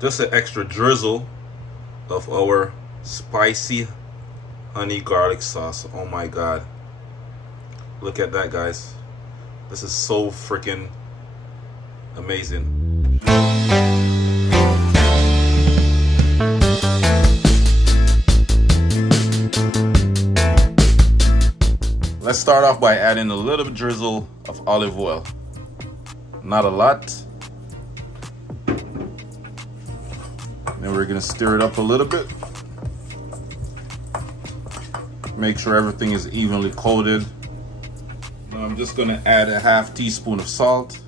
Just an extra drizzle of our spicy honey garlic sauce. Oh my god. Look at that, guys. This is so freaking amazing. Let's start off by adding a little drizzle of olive oil. Not a lot. Then we're gonna stir it up a little bit. Make sure everything is evenly coated. Now I'm just gonna add a half teaspoon of salt.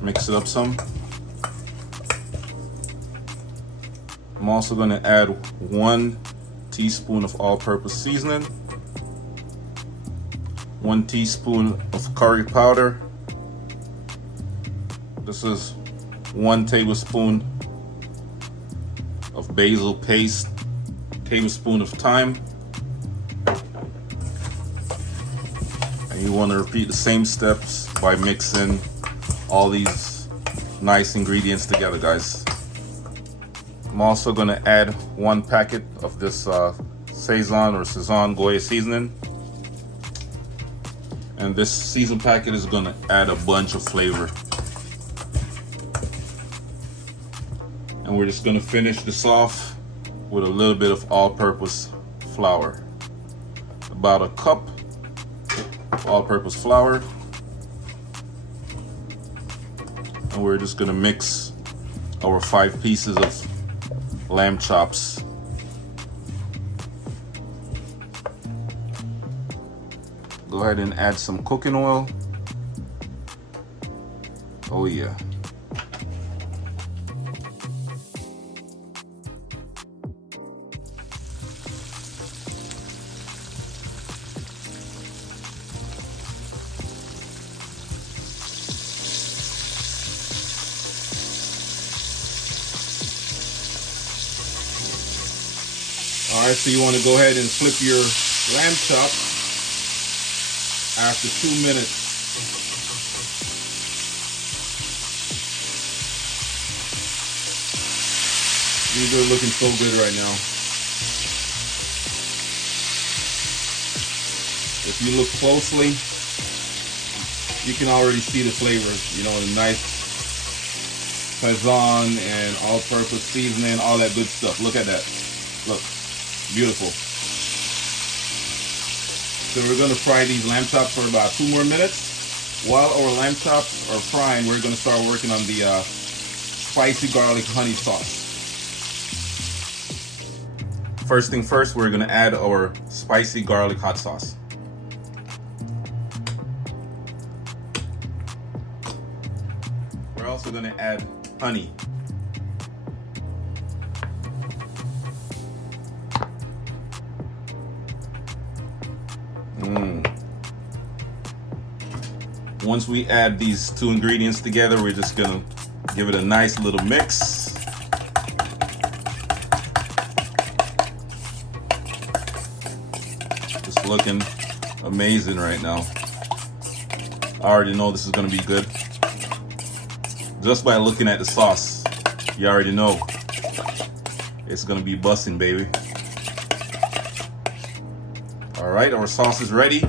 Mix it up some. I'm also going to add 1 teaspoon of all-purpose seasoning, 1 teaspoon of curry powder. This is 1 tablespoon of basil paste, tablespoon of thyme. And you want to repeat the same steps by mixing all these nice ingredients together, guys. I'm also going to add 1 packet of this Szechuan Goya seasoning. And this season packet is going to add a bunch of flavor. And we're just going to finish this off with a little bit of all-purpose flour. About a cup of all-purpose flour. And we're just going to mix our 5 pieces of lamb chops. Go ahead and add some cooking oil. Oh yeah. Alright, so you want to go ahead and flip your lamb chop after 2 minutes. These are looking so good right now. If you look closely, you can already see the flavors. You know, the nice Szechuan and all-purpose seasoning, all that good stuff. Look at that. Look. Beautiful. So we're going to fry these lamb chops for about 2 more minutes. While our lamb chops are frying, we're going to start working on the spicy garlic honey sauce. First thing first, we're going to add our spicy garlic hot sauce. We're also going to add honey. Once we add these 2 ingredients together, we're just gonna give it a nice little mix. It's looking amazing right now. I already know this is gonna be good. Just by looking at the sauce, you already know it's gonna be busting, baby. All right, our sauce is ready.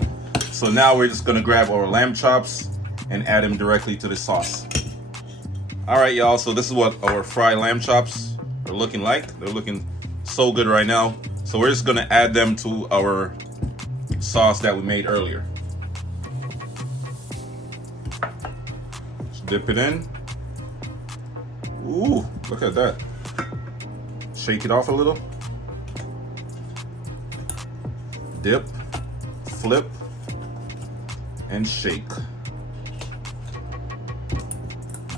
So now we're just gonna grab our lamb chops and add them directly to the sauce. All right, y'all, so this is what our fried lamb chops are looking like. They're looking so good right now. So we're just gonna add them to our sauce that we made earlier. Just dip it in. Ooh, look at that. Shake it off a little. Dip, flip, and shake.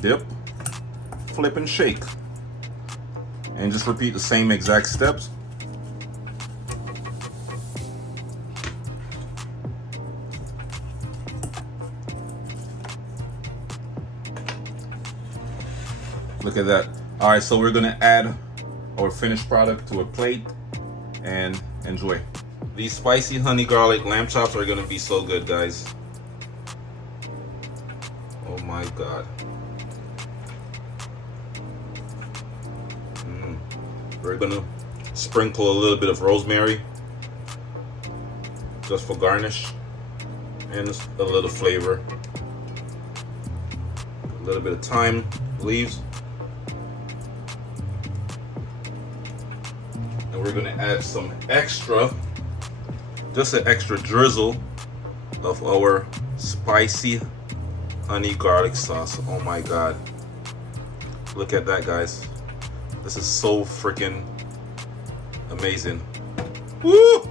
Dip, flip, and shake. And just repeat the same exact steps. Look at that. All right, so we're gonna add our finished product to a plate and enjoy. These spicy honey garlic lamb chops are gonna be so good, guys. Oh my God. We're gonna sprinkle a little bit of rosemary just for garnish and a little flavor. A little bit of thyme leaves. And we're gonna add some extra, just an extra drizzle of our spicy honey garlic sauce. Oh my God. Look at that, guys. This is so freaking amazing. Woo!